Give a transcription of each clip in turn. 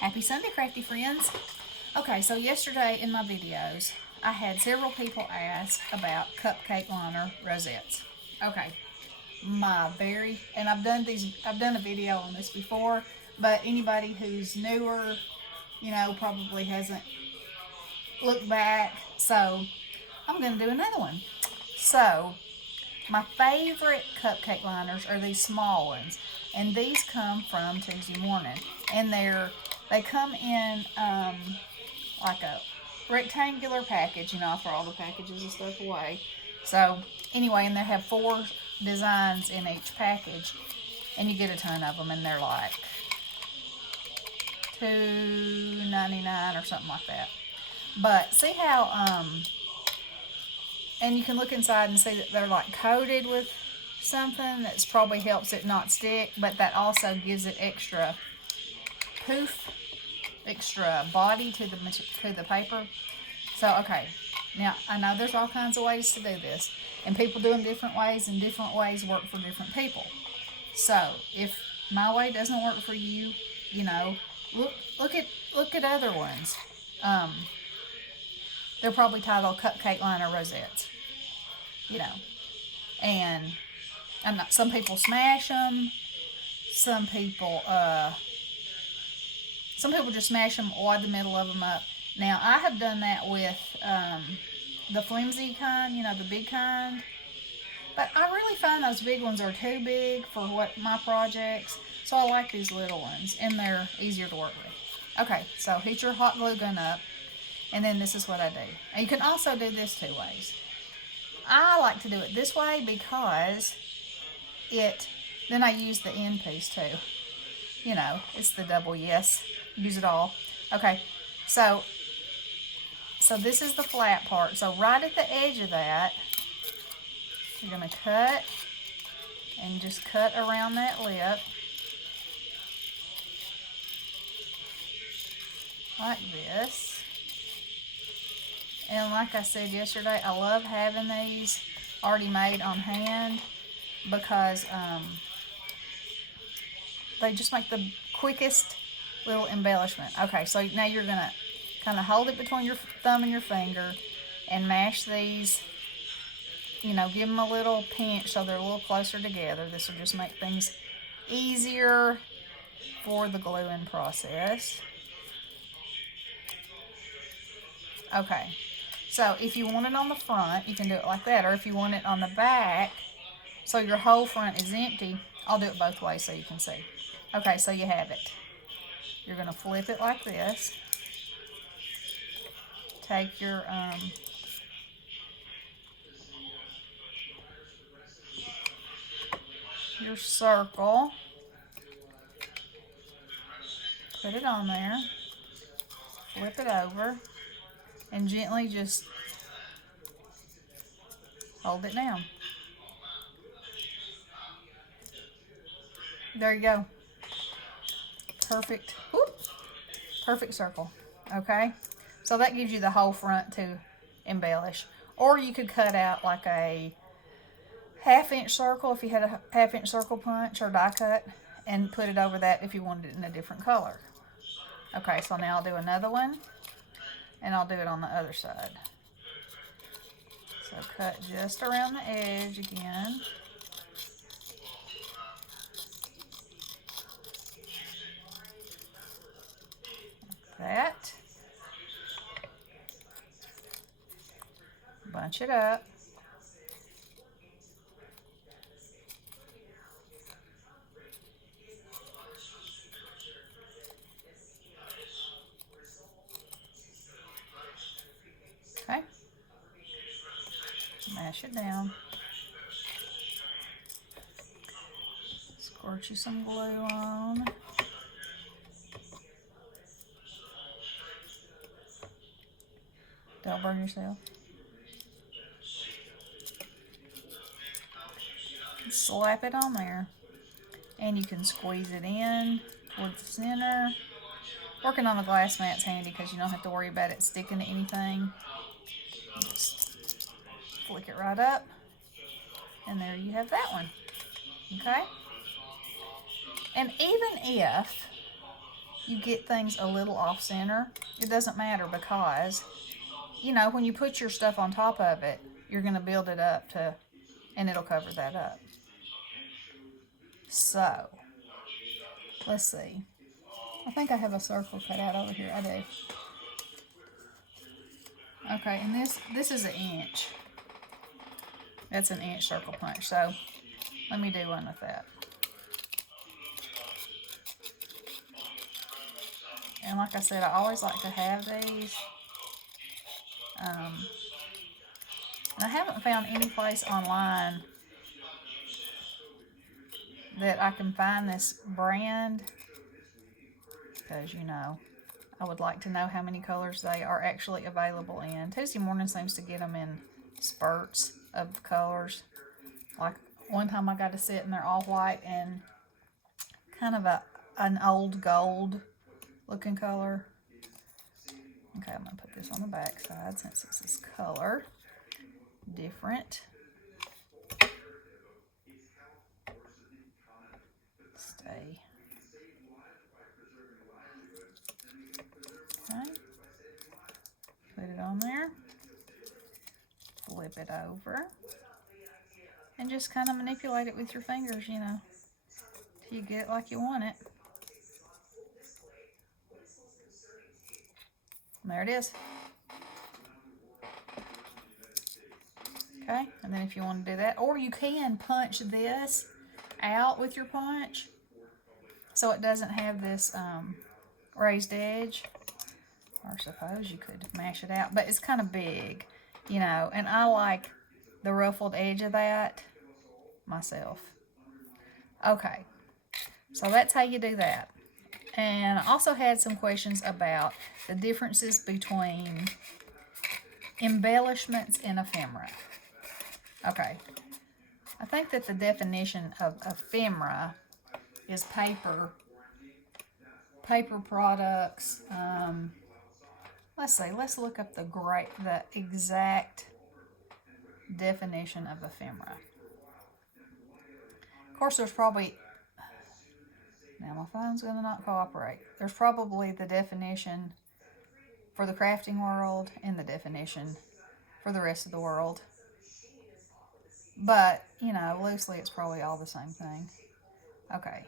Happy Sunday, crafty friends. Okay, so yesterday in my videos, I had several people ask about cupcake liner rosettes. Okay, and I've done a video on this before, but anybody who's newer, probably hasn't looked back, so I'm going to do another one. So, my favorite cupcake liners are these small ones, and these come from Tuesday Morning, and they come in like a rectangular package. I throw all the packages and stuff away. So anyway, and they have 4 designs in each package, and you get a ton of them, and they're like $2.99 or something like that. But see how and you can look inside and see that they're like coated with something that's probably helps it not stick, but that also gives it extra poof, extra body to the paper. So okay, now I know there's all kinds of ways to do this, and people do them different ways, and different ways work for different people. So if my way doesn't work for you, look at other ones. They're probably titled Cupcake Liner Rosettes, and I'm not. Some people smash them. Some people just smash them, wad the middle of them up. Now I have done that with the flimsy kind, the big kind. But I really find those big ones are too big for what my projects. So I like these little ones, and they're easier to work with. Okay, so heat your hot glue gun up. And then this is what I do. And you can also do this 2 ways. I like to do it this way because then I use the end piece too. It's the double yes. Use it all. Okay, so this is the flat part. So right at the edge of that, you're going to cut and just cut around that lip. Like this. And like I said yesterday, I love having these already made on hand because they just make the quickest little embellishment. Okay, so now you're going to kind of hold it between your thumb and your finger and mash these, give them a little pinch so they're a little closer together. This will just make things easier for the gluing process. Okay. So if you want it on the front, you can do it like that. Or if you want it on the back, so your whole front is empty, I'll do it both ways so you can see. Okay, so you have it. You're going to flip it like this. Take your circle. Put it on there. Flip it over. And gently just hold it down. There you go. Perfect. Whoop. Perfect circle. Okay? So that gives you the whole front to embellish. Or you could cut out like a 1/2-inch circle if you had a 1/2-inch circle punch or die cut, and put it over that if you wanted it in a different color. Okay, so now I'll do another one. And I'll do it on the other side. So cut just around the edge again. Like that. Bunch it up. Okay. Mash it down. Squirt you some glue on. Don't burn yourself. Slap it on there. And you can squeeze it in towards the center. Working on a glass mat's handy because you don't have to worry about it sticking to anything. Just flick it right up, and there you have that one. Okay? And even if you get things a little off center, it doesn't matter because, you know, when you put your stuff on top of it, you're going to build it up to, and it'll cover that up. So, let's see. I think I have a circle cut out over here. I do. Okay, and this is an inch. That's an inch circle punch. So, let me do one with that. And like I said, I always like to have these. And I haven't found any place online that I can find this brand, because, you know, I would like to know how many colors they are actually available in. Tuesday Morning seems to get them in spurts of colors. Like one time I got a set and they're all white and kind of an old gold looking color. Okay, I'm going to put this on the back side since this is color different. Stay. Okay. Put it on there. Flip it over. And just kind of manipulate it with your fingers, you know, till you get it like you want it. And there it is. Okay, and then if you want to do that, or you can punch this out with your punch so it doesn't have this raised edge. Or suppose you could mash it out, but it's kind of big, you know, and I like the ruffled edge of that myself. Okay, so that's how you do that. And I also had some questions about the differences between embellishments and ephemera. Okay, I think that the definition of ephemera is paper products. Let's see, let's look up the exact definition of ephemera. Of course, there's probably, now my phone's going to not cooperate. There's probably the definition for the crafting world and the definition for the rest of the world. But, you know, loosely it's probably all the same thing. Okay.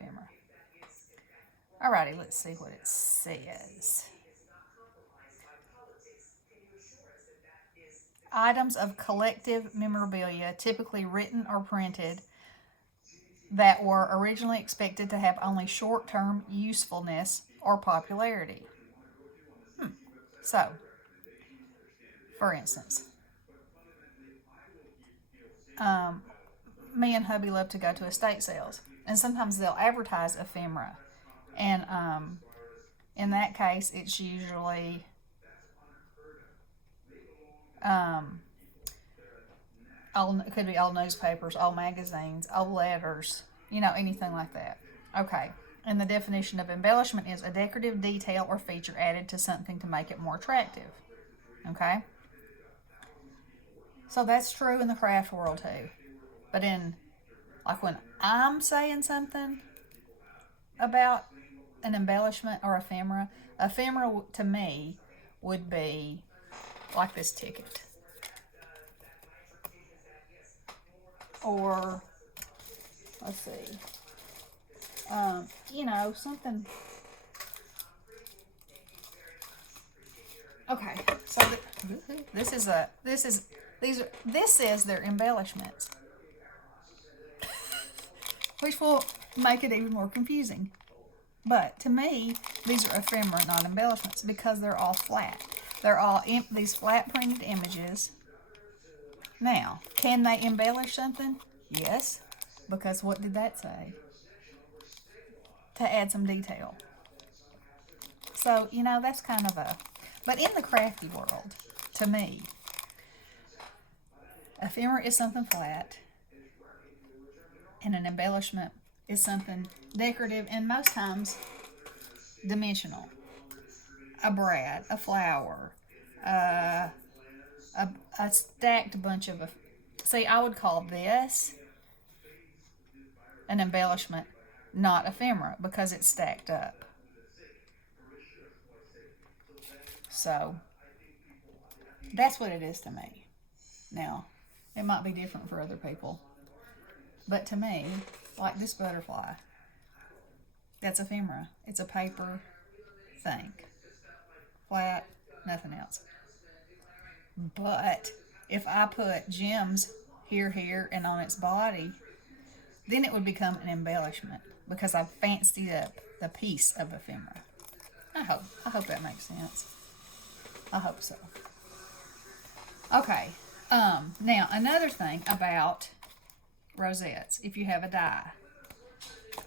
Ephemera. Alrighty, let's see what it says. Items of collective memorabilia, typically written or printed, that were originally expected to have only short-term usefulness or popularity. So, for instance, me and hubby love to go to estate sales, and sometimes they'll advertise ephemera, and in that case, it's usually it could be old newspapers, old magazines, old letters, you know, anything like that. Okay, and the definition of embellishment is a decorative detail or feature added to something to make it more attractive. Okay, so that's true in the craft world too. But in, like, when I'm saying something about an embellishment or ephemera to me would be like this ticket. Or, let's see, you know, something. Okay, so this says they're embellishments, which will make it even more confusing. But to me, these are ephemera, not embellishments, because they're all flat. They're all these flat printed images. Now, can they embellish something? Yes, because what did that say? To add some detail. So, you know, that's kind of but in the crafty world, to me, ephemera is something flat, and an embellishment is something decorative and most times dimensional. A brad, a flower, a stacked bunch of. See, I would call this an embellishment, not ephemera, because it's stacked up. So that's what it is to me. Now, it might be different for other people, but to me, like this butterfly, that's ephemera. It's a paper thing. Flat, nothing else. But if I put gems here, and on its body, then it would become an embellishment because I've fancied up the piece of ephemera. I hope that makes sense. I hope so. Okay. Now another thing about rosettes, if you have a die,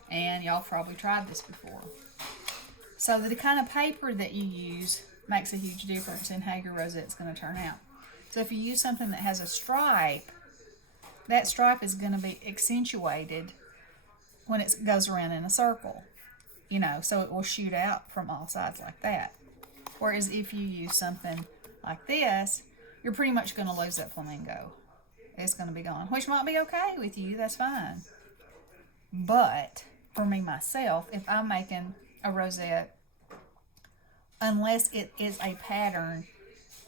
and y'all probably tried this before. So the kind of paper that you use makes a huge difference in how your rosette's going to turn out. So if you use something that has a stripe, that stripe is going to be accentuated when it goes around in a circle, so it will shoot out from all sides like that. Whereas if you use something like this, you're pretty much going to lose that flamingo. It's going to be gone, which might be okay with you, that's fine. But for me, myself, if I'm making a rosette, unless it is a pattern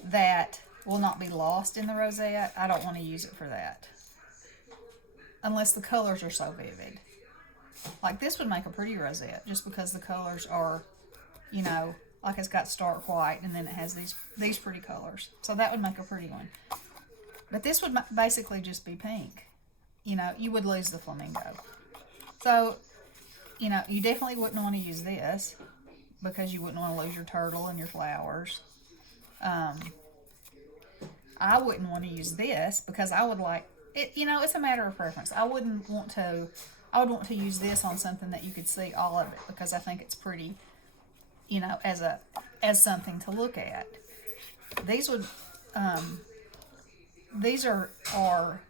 that will not be lost in the rosette, I don't want to use it for that. Unless the colors are so vivid. Like this would make a pretty rosette just because the colors are, like it's got stark white and then it has these pretty colors. So that would make a pretty one. But this would basically just be pink. You would lose the flamingo. So, you definitely wouldn't want to use this because you wouldn't want to lose your turtle and your flowers. I wouldn't want to use this because I would like it. It's a matter of preference. I would want to use this on something that you could see all of it because I think it's pretty, as something to look at. These are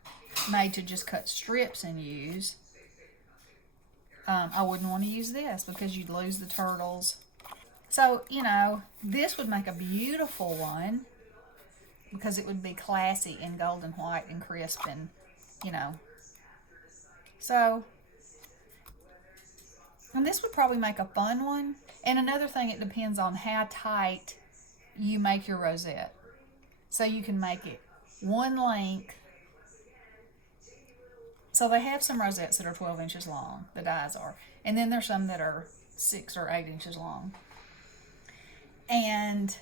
made to just cut strips and use. I wouldn't want to use this because you'd lose the turtles. So, this would make a beautiful one because it would be classy and golden white and crisp and, So, and this would probably make a fun one. And another thing, it depends on how tight you make your rosette. So you can make it one length. So they have some rosettes that are 12 inches long, the dies are. And then there's some that are 6 or 8 inches long. And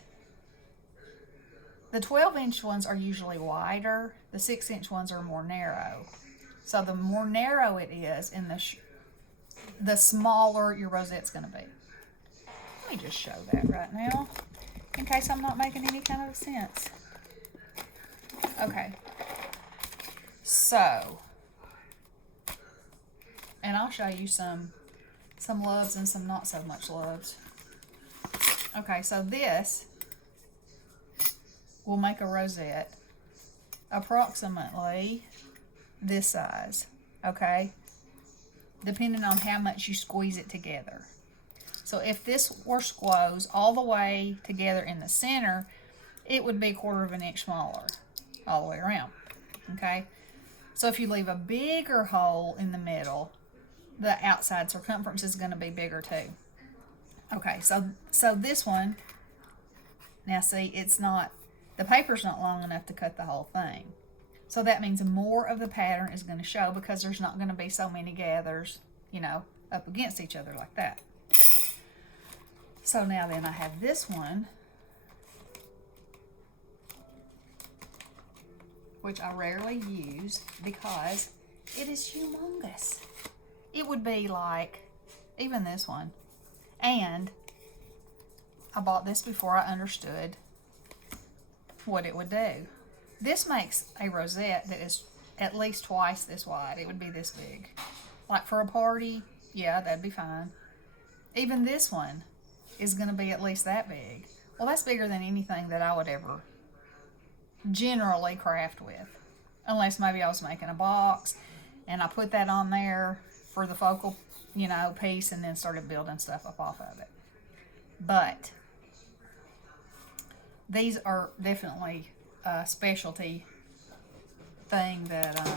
the 12-inch ones are usually wider. The 6-inch ones are more narrow. So the more narrow it is, and the smaller your rosette's going to be. Let me just show that right now, in case I'm not making any kind of sense. Okay. So, and I'll show you some loves and some not so much loves. Okay, so this will make a rosette approximately this size, okay? Depending on how much you squeeze it together. So if this were squoze all the way together in the center, it would be 1/4 of an inch smaller all the way around, okay? So if you leave a bigger hole in the middle, the outside circumference is going to be bigger too. Okay, so this one, now see, the paper's not long enough to cut the whole thing. So that means more of the pattern is going to show because there's not going to be so many gathers, up against each other like that. So now then I have this one, which I rarely use because it is humongous. It would be like, even this one. And I bought this before I understood what it would do. This makes a rosette that is at least twice this wide. It would be this big. Like for a party, yeah, that'd be fine. Even this one is going to be at least that big. Well, that's bigger than anything that I would ever generally craft with. Unless maybe I was making a box and I put that on there for the focal, piece and then started building stuff up off of it. But these are definitely a specialty thing that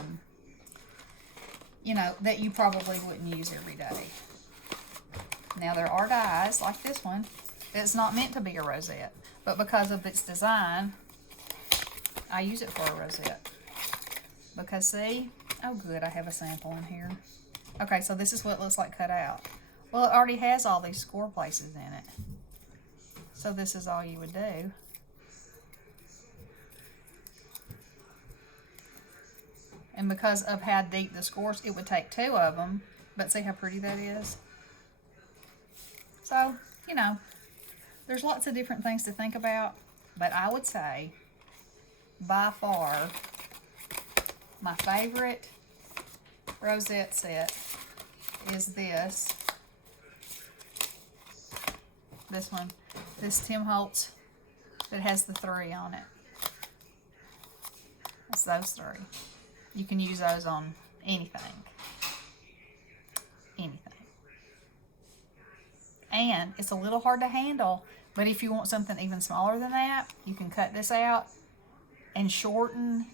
you know, that you probably wouldn't use every day. Now there are dies like this one. It's not meant to be a rosette, but because of its design, I use it for a rosette. Because see, oh good, I have a sample in here. Okay, so this is what it looks like cut out. Well, it already has all these score places in it. So this is all you would do. And because of how deep the scores, it would take 2 of them. But see how pretty that is? So, you know, there's lots of different things to think about. But I would say, by far, my favorite rosette set is this. This one. This Tim Holtz that has the 3 on it. It's those 3. You can use those on anything. Anything. And it's a little hard to handle, but if you want something even smaller than that, you can cut this out and shorten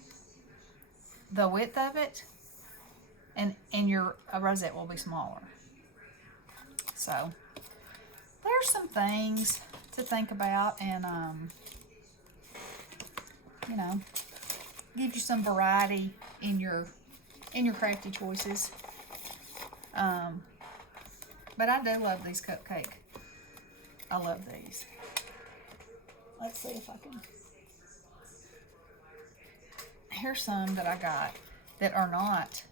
the width of it, and your rosette will be smaller. So there's some things to think about, and you know, give you some variety in your crafty choices. But I do love these Cupcake. I love these. Let's see if I can. Here's some that I got that are not.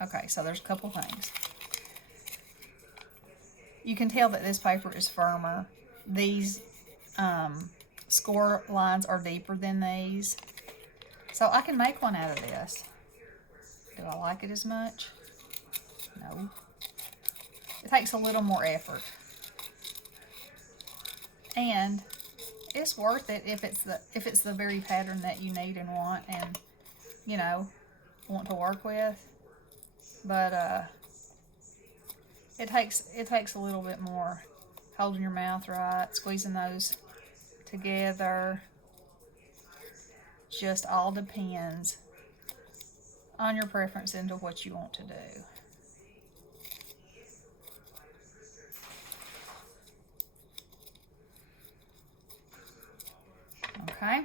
Okay, so there's a couple things. You can tell that this paper is firmer. These score lines are deeper than these. So I can make one out of this. Do I like it as much? No. It takes a little more effort. And it's worth it if it's the very pattern that you need and want, and you know, want to work with. But it takes a little bit more holding your mouth right, squeezing those together. Just all depends on your preference into what you want to do. Okay.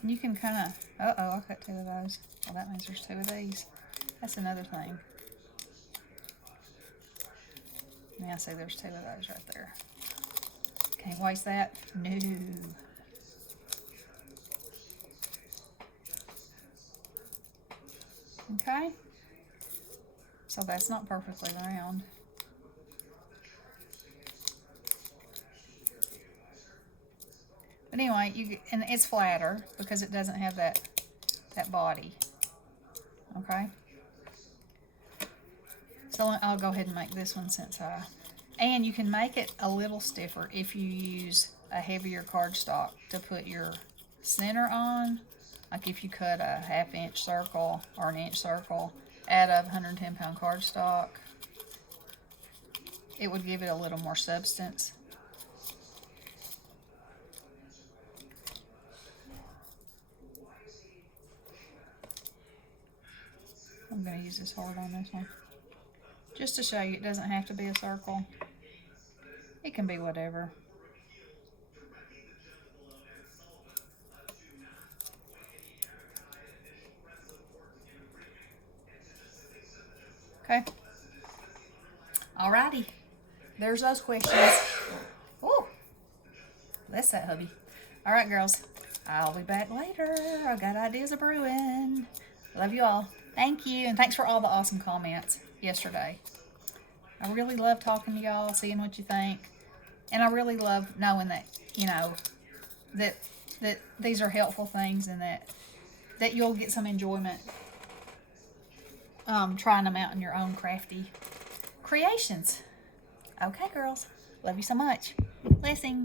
And you can kind of, uh-oh, I cut 2 of those. Well, that means there's 2 of these. That's another thing. Now, see, there's 2 of those right there. Can't waste that. No. Okay. So that's not perfectly round. But anyway, and it's flatter because it doesn't have that body. Okay. So I'll go ahead and make this one and you can make it a little stiffer if you use a heavier cardstock to put your center on. Like if you cut a 1/2 inch circle or an inch circle out of 110 pound cardstock, it would give it a little more substance. I'm going to use this hard on this one. Just to show you it doesn't have to be a circle. It can be whatever. Okay. Alrighty. There's those questions. Ooh. That's that hubby. Alright, girls. I'll be back later. I got ideas of brewing. Love you all. Thank you. And thanks for all the awesome comments yesterday. I really love talking to y'all, seeing what you think. And I really love knowing that, you know, that these are helpful things, and that you'll get some enjoyment trying them out in your own crafty creations. Okay, girls. Love you so much. Blessings.